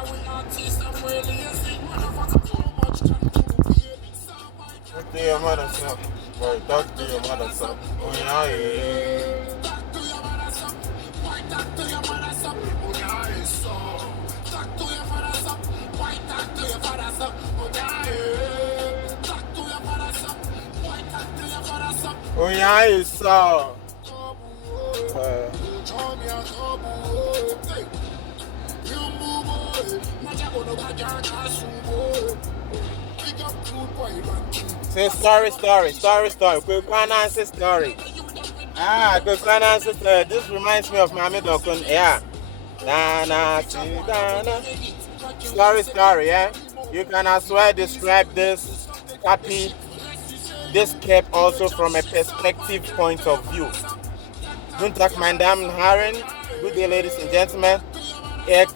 Talk to your mother, son. Boy, talk to your mother, son. Oh, yeah, yeah. Oh, yeah, it's say story. Quick one answer story. Quick one answer story. This reminds me of Mami Dokun. Yeah. Story, yeah. You can as well describe this copy, this cap also from a perspective point of view. Don't talk my damn Herren. Good day, ladies and gentlemen.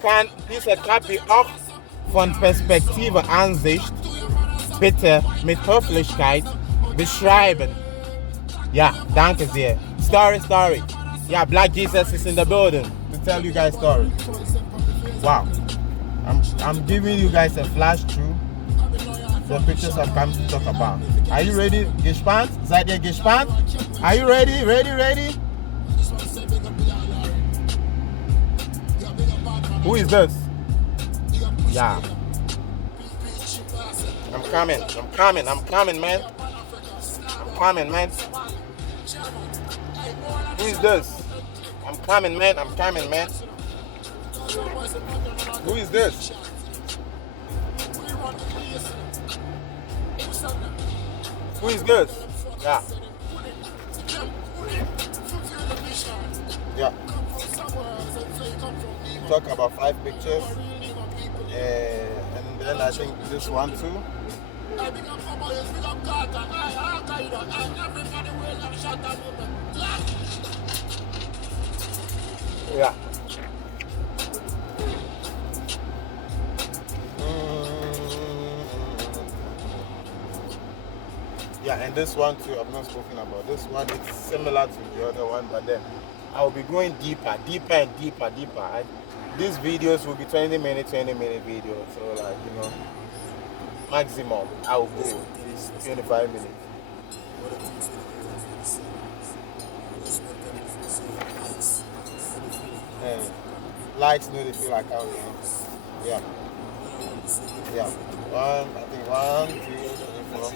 Kann diese Kapi auch von Perspektive Ansicht bitte mit Höflichkeit beschreiben. Ja, danke sehr. Story. Yeah, Black Jesus is in the building to tell you guys story. Wow. I'm giving you guys a flash through the pictures I've come to talk about. Are you ready? Gespannt? Seid ihr gespannt? Are you ready? Ready? Who is this? Yeah. I'm coming, man. I'm coming, man. Who is this? I'm coming, man. Who is this? Who is this? Yeah. Talk about 5 pictures. And then I think this one too. Yeah. Yeah, and this one too, I've not spoken about. This one is similar to the other one, but then I'll be going deeper. These videos will be 20 minute videos. So like, maximum I'll go is 25 minutes. And likes know they feel like how yeah. 1, 2, 3, 4,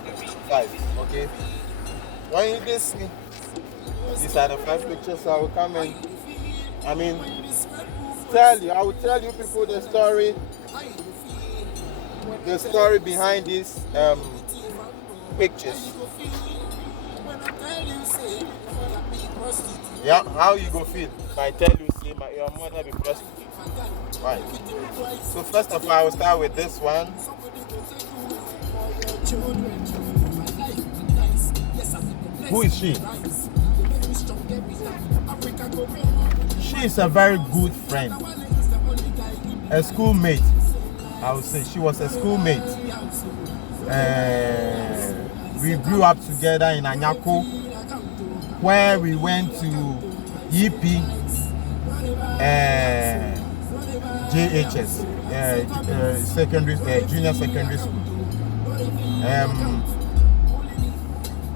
5. Okay. When you this these are the 5 pictures I will come and I will tell you people the story behind these pictures. Yeah, how you go feel if I tell you say your mother be prostitute? Right. So first of all, I will start with this one. Who is she? She is a very good friend, a schoolmate. I would say she was a schoolmate. We grew up together in Anyako, where we went to EP, JHS, junior secondary school.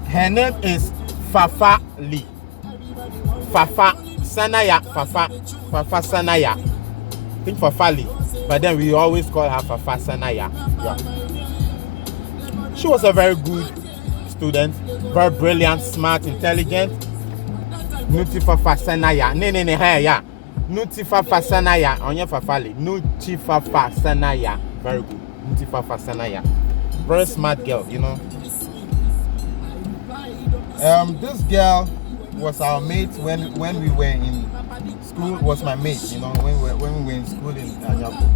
Her name is Fafa Lee. Fafa Sanaya. I think Fafa Lee, but then we always call her Fafa Sanaya. Yeah. She was a very good student, very brilliant, smart, intelligent. Nuti Fafa Sanaya. Yeah. Nuti Fafa Sanaya. Onye Fafa Lee. Nuti Fafa Sanaya. Very good. Nuti Fafa Sanaya. Very smart girl, This girl was our mate when we were in school. Was my mate, when we were in school in Anyako.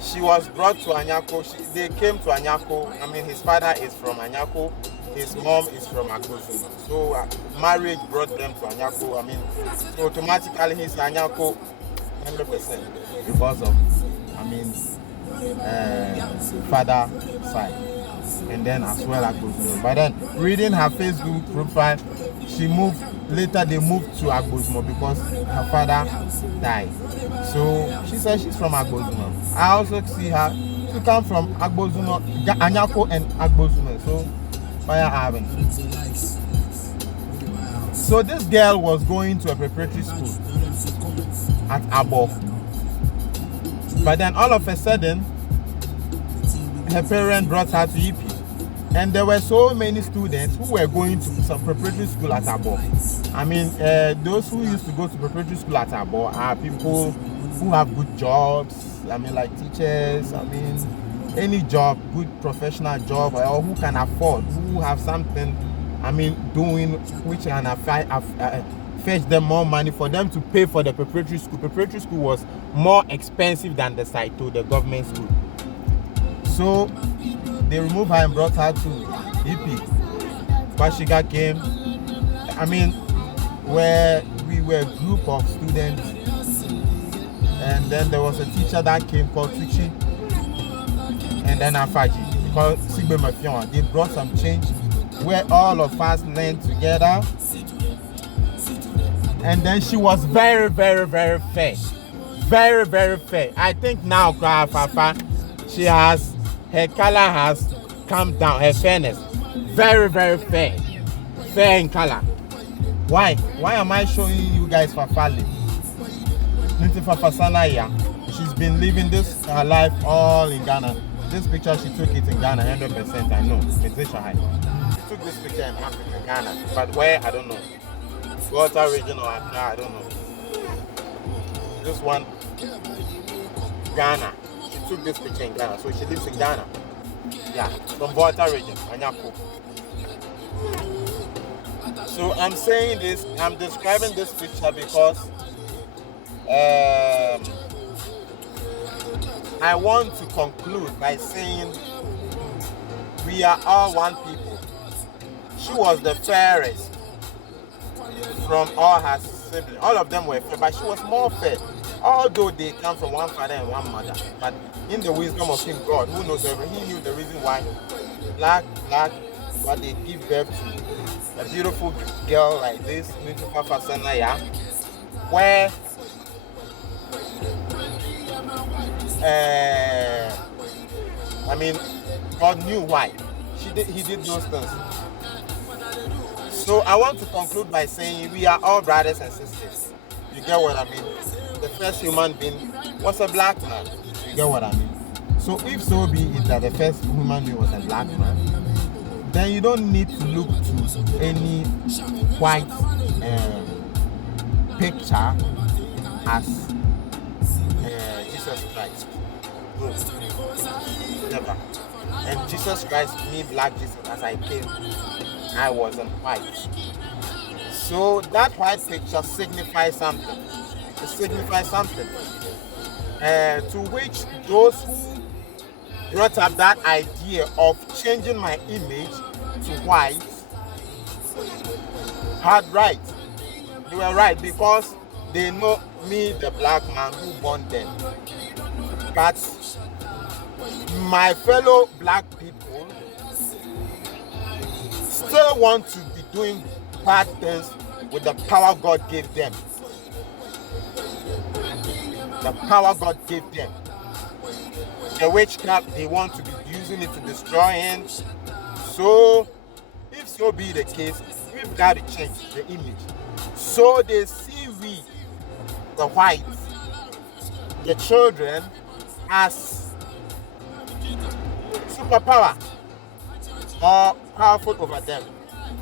She was brought to Anyako. They came to Anyako. His father is from Anyako. His mom is from Akosu. So marriage brought them to Anyako. So automatically he's Anyako 100% because of, father side. and then as well Agbozmo. But then reading her Facebook profile, they moved to Agbozmo because her father died. So she says she's from Agbozmo. I also see her, she come from Agbozmo, Anyako and Agbozmo. So fire having. So this girl was going to a preparatory school at Abo. But then all of a sudden, her parents brought her to EP. And there were so many students who were going to some preparatory school at Abo. I mean, those who used to go to preparatory school at Abo are people who have good jobs. I mean, like teachers, I mean, any job, good professional job, or who can afford, who have something, I mean, doing, which can fetch them more money for them to pay for the preparatory school. Preparatory school was more expensive than the Saito, the government school. So they removed her and brought her to EP. Kwashiga came. I mean, where we were a group of students, and then there was a teacher that came called Tuchi, and then Afaji, called Sigbe Mafion. They brought some change where all of us learned together. And then she was very, very, very fair. Very, very fair. I think now, Fafa, her color has come down, her fairness. Very, very fair. Fair in color. Why? Why am I showing you guys Fafali? Niti Fafasana, yeah. She's been living this her life all in Ghana. This picture, she took it in Ghana, 100%, I know. It's Shahai. She took this picture in Africa, Ghana. But where, I don't know. Volta region or Accra, I don't know. This one, Ghana. She took this picture in Ghana, so she lives in Ghana. Yeah, from Volta region, Anyako. So I'm saying this, I'm describing this picture because I want to conclude by saying we are all one people. She was the fairest from all her siblings. All of them were fair, but she was more fair. Although they come from one father and one mother. But in the wisdom of him, God, who knows everything, he knew the reason why black, but they give birth to a beautiful girl like this, Papa Sanaya, where I mean, God knew why. He did those things. So I want to conclude by saying we are all brothers and sisters. You get what I mean? The first human being was a black man. You get what I mean? So if so be it that the first human being was a black man, then you don't need to look to any white picture as Jesus Christ. No. Never. And Jesus Christ, me, black Jesus, as I came, I wasn't white. So that white picture signifies something. It signifies something. To which those who brought up that idea of changing my image to white had right. They were right because they know me, the black man who born them. But my fellow black people still want to be doing bad things with the power God gave them. The power God gave them. The witchcraft, they want to be using it to destroy him. So, if so be the case, we've got to change the image. So they see we, the whites, the children, as superpower or powerful over them,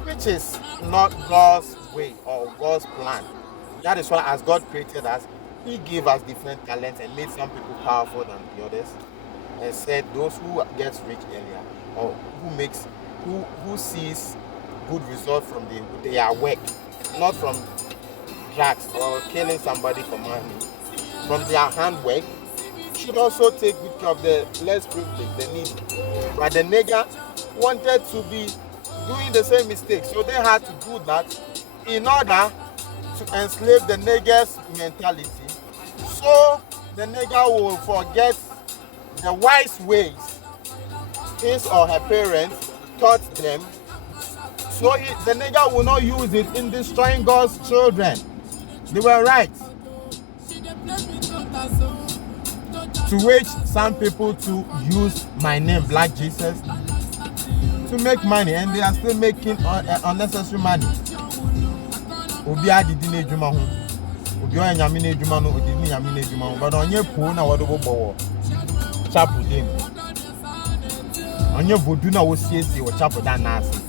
which is not God's way or God's plan. That is why as God created us, he gave us different talents and made some people powerful than the others, and said those who get rich earlier or who sees good result from their work, not from drugs or killing somebody for money, from their handwork, should also take good care of the less privileged, the needy. But the nigger wanted to be doing the same mistake, so they had to do that in order to enslave the nigger's mentality, so the nigger will forget the wise ways his or her parents taught them, so the nigger will not use it in destroying God's children. They were right. To which some people to use my name, Black Jesus, to make money, and they are still making unnecessary money. Obi adidi na ejuma ho. Obi o nyame na ejuma no, odi ni nyame na ejuma ho. But onye po na wodo bobo chapel dem. Onye vodu na wo siesie wo chapel dan na ase.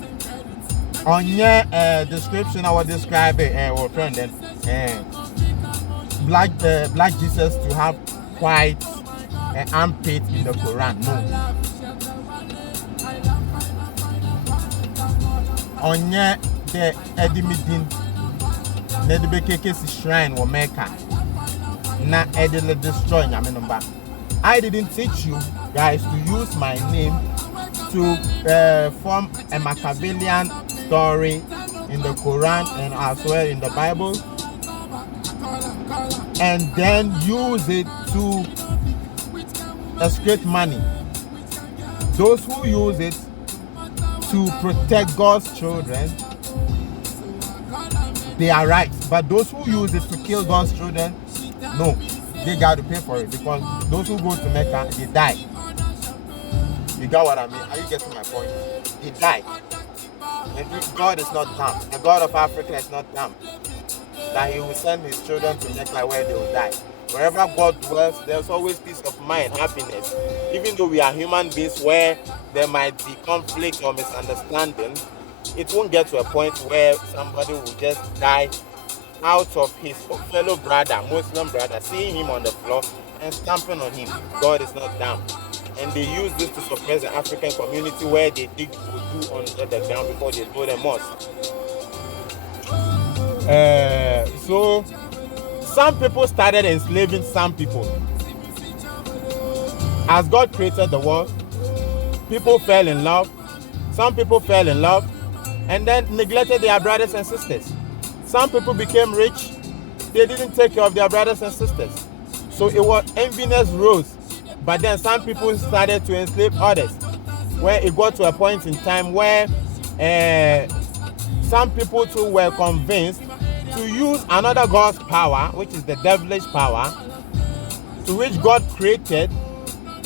Onye description I will describe our friend then Black Jesus to have quite an armpit in the Quran. No. Onye the Edimidin Nedibekeke shrine or Mecca. Na Edile destroy Yamenumba. I didn't teach you guys to use my name to form a Machiavellian story in the Quran and as well in the Bible, and then use it to extract money. Those who use it to protect God's children, they are right. But those who use it to kill God's children, no, they got to pay for it, because those who go to Mecca, they die. You got what I mean? Are you getting my point? They die. And God is not dumb. The God of Africa is not dumb. That he will send his children to Mecca where they will die. Wherever God dwells, there's always peace of mind, happiness. Even though we are human beings where there might be conflict or misunderstanding, it won't get to a point where somebody will just die out of his fellow brother, Muslim brother, seeing him on the floor and stamping on him. God is not dumb. And they use this to suppress the African community where they dig voodoo under the ground before they build a mosque. So some people started enslaving some people. As God created the world, people fell in love. Some people fell in love and then neglected their brothers and sisters. Some people became rich. They didn't take care of their brothers and sisters. So it was enviness rose. But then some people started to enslave others, where it got to a point in time where some people too were convinced to use another God's power, which is the devilish power, to which God created,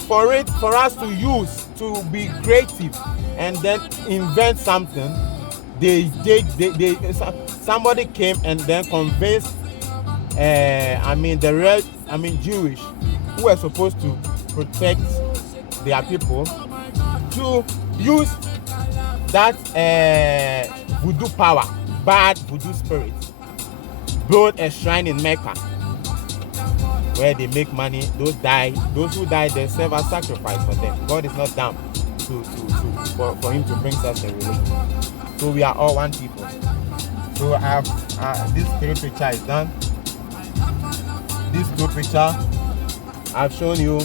for us to use to be creative and then invent something. Somebody came and then convinced Jewish, who were supposed to protect their people, to use that voodoo power, bad voodoo spirit, build a shrine in Mecca where they make money. Those who die, they serve as sacrifice for them. God is not dumb for him to bring us a religion. So we are all one people. So I have this 3 picture is done. These 2 picture I've shown you.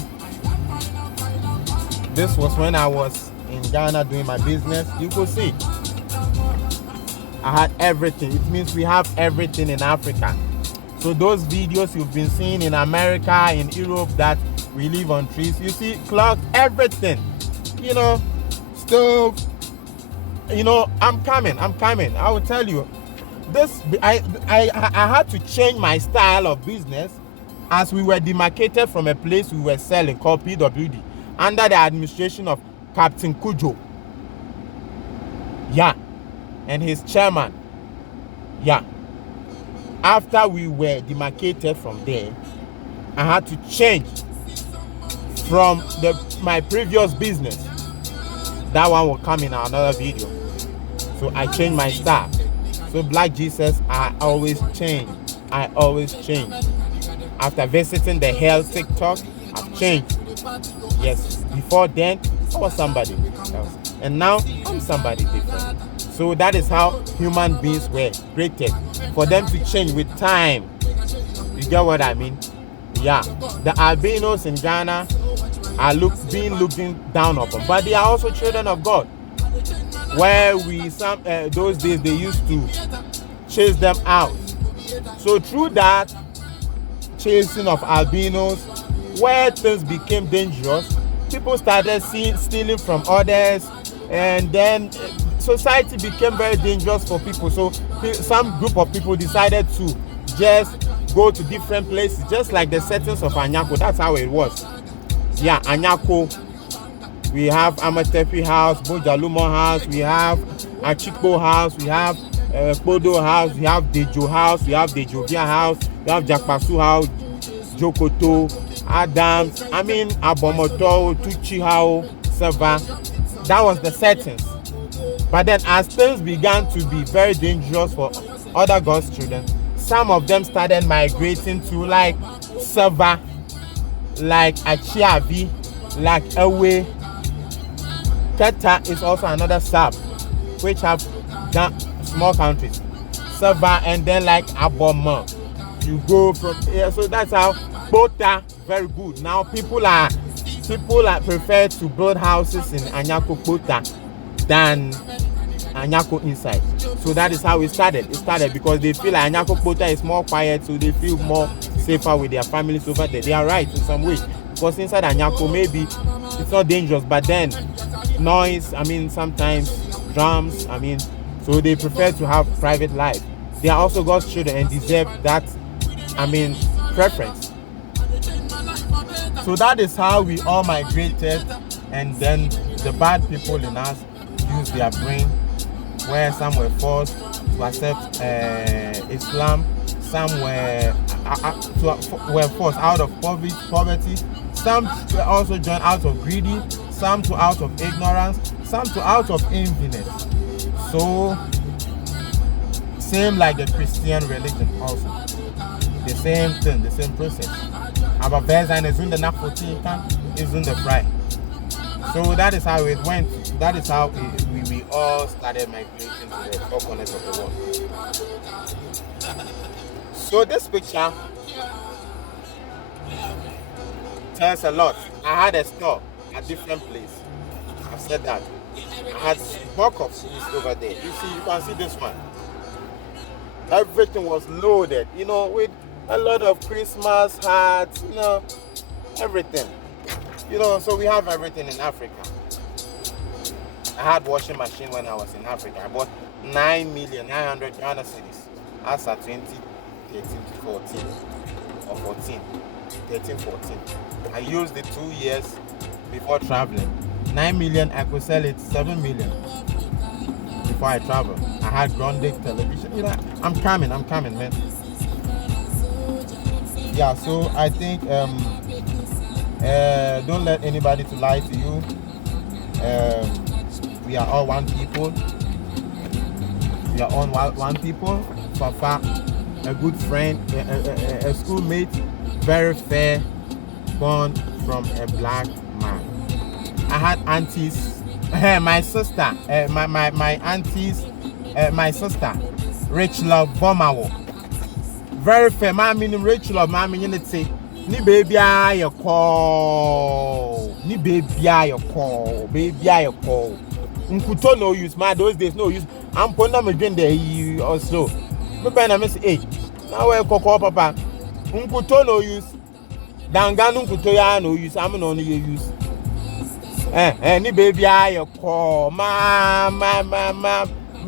This was when I was in Ghana doing my business. You could see I had everything. It means we have everything in Africa. So those videos you've been seeing in America, in Europe, that we live on trees, you see clocks, everything, stove, I'm coming. I will tell you this. I had to change my style of business as we were demarcated from a place we were selling called PWD under the administration of Captain Kujo. Yeah. And his chairman. Yeah. After we were demarcated from there, I had to change from my previous business. That one will come in another video. So I changed my style. So Black Jesus, I always change. After visiting the hell TikTok, I've changed. Yes, before then, I was somebody else. And now, I'm somebody different. So that is how human beings were created. For them to change with time. You get what I mean? Yeah. The albinos in Ghana are being looked down upon. But they are also children of God. Where those days they used to chase them out. So through that chasing of albinos, where things became dangerous, people started stealing from others, and then society became very dangerous for people. So some group of people decided to just go to different places, just like the settings of Anyako. That's how it was. Yeah, Anyako. We have Amatepi House, Bojalumo House, we have Achikpo House, we have Kodo House, we have Dejo House, we have Dejovia House, we have Jakpasu House, Jokoto, Adams, Abomoto, Tuchihao, Seva. That was the settings. But then as things began to be very dangerous for other God's children, some of them started migrating to like Seva, like Achiavi, like Ewe. Keta is also another sub, which have small countries. Seva, and then like Aboma. You go from here, so that's how Bota, very good. Now people are prefer to build houses in Anyako Bota than Anyako inside. So that is how it started. It started because they feel like Anyako Bota is more quiet, so they feel more safer with their families over there. They are right in some way. Because inside Anyako, maybe it's not dangerous, but then noise, sometimes drums, so they prefer to have private life. They are also God's children and deserve that, preference. So that is how we all migrated, and then the bad people in us used their brain, where some were forced to accept Islam, some were forced out of poverty, some were also joined out of greedy, some to out of ignorance, some to out of enviness. So same like the Christian religion also. The same thing, the same process. Aber wer seine Sünde nachvollziehen kann, ist sündenfrei. So that is how it went. That is how we all started migrating to the four corners of the world. So this picture tells a lot. I had a store at different place. I've said that. I had bulk of foods over there. You can see this one. Everything was loaded, with a lot of Christmas hats, everything. So we have everything in Africa. I had washing machine when I was in Africa. I bought 9,900,000 Ghana cedis as at 2013 to 14 or 14. 13, 14. I used it 2 years before traveling. 9 million, I could sell it 7 million before I travel. I had Grundig television. I'm coming, man. Yeah, so I think don't let anybody to lie to you. We are all one people. We are all one people. Papa, a good friend, a schoolmate, very fair, born from a black man. I had aunties, my sister, my aunties, my sister, Rich Love Bomawo. Very fair, Rich Love, ni baby I call, baby I call. Nkuto no use, those days no use. I'm putting them again there also. Me ben na me say, hey, now we call papa. Nkuto no use. Danganu nkuto ya no use. I'm no use. Ni baby I call,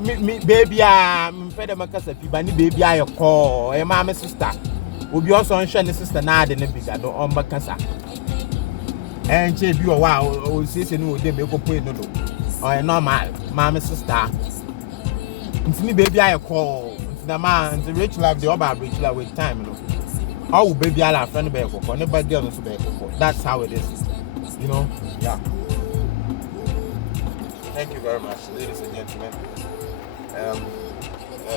me baby I'm fed makasa piba ni baby I call. My sister. Obi also nshe ne sister na ade ne biga no on makasa. Enche bi o wa o sese no de me kopo no do. Oh, normal, my sister. It's me baby I call. It's the man, the rich love the other rich love with time, Oh, baby, I have friend back for never girl also back for. That's how it is, Yeah. Thank you very much, ladies and gentlemen.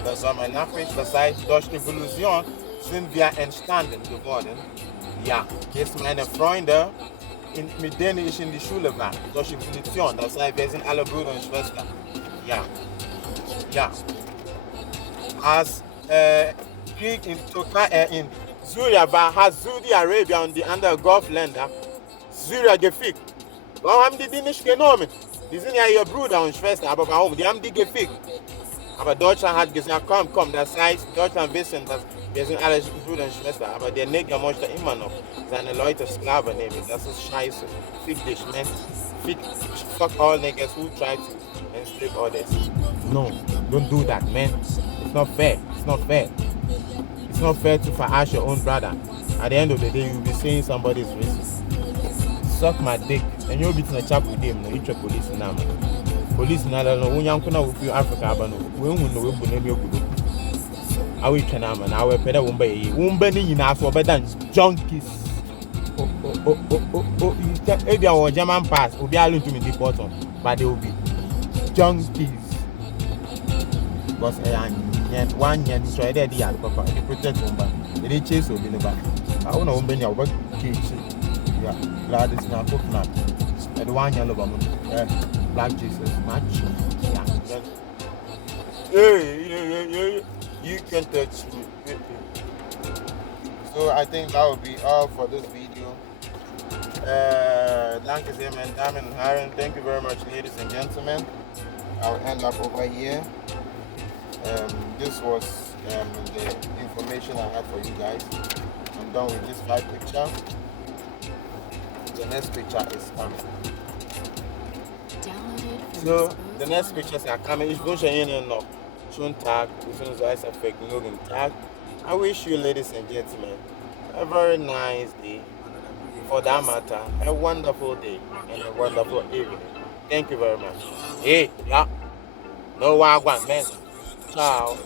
Das war meine Nachricht. Das heißt, durch die Evolution sind wir entstanden geworden. Ja, jetzt meine Freunde. Mit denen ich in die Schule war, durch Evolution. Das heißt, wir sind alle Brüder und Schwestern. Ja. Als Krieg in Syrien war, hat Saudi-Arabien und die anderen Gulfländer Syrien gefickt. Warum haben die nicht genommen? Die sind ja ihr Bruder und Schwester, aber warum? Die haben die gefickt. Aber Deutschland hat gesagt, komm, das heißt, Deutschland wissen, dass wir sind alle Brüder und Schwestern, aber der Neger möchte immer noch seine Leute Sklaven nehmen. Das ist scheiße. Fick dich, man. Fuck all niggas who try to enslave others. No, don't do that, man. It's not fair. It's not fair. It's not fair to verash your own brother. At the end of the day, you'll be saying somebody's racist. Suck my dick, and you'll be in a chat with him. No, you try police now. Police now, no, when you're going to Africa, but no, we won't know when you're good. I will try now, man. I will pay that one by you. Wombany in us, or better than junkies. If you are German pass, will be able to me deport on, but they will be junkies. Because one year, so I did the other papa, they protect Womba. They chase or deliver. I want to Wombany, I'll work cage. Yeah, glad it's not coconut. And the 1 year over Black Jesus match. Yeah. You can touch me. So I think that will be all for this video. Thank you, Damen and Herren. Thank you very much, ladies and gentlemen. I'll end up over here. This was the information I had for you guys. I'm done with this 5 picture. The next picture is coming. So the next pictures are coming. If you don't know, soon tag, as soon as I say fake login tag. I wish you, ladies and gentlemen, a very nice day. For that matter, a wonderful day and a wonderful evening. Thank you very much. Hey, yeah. No wagwan, man. Ciao.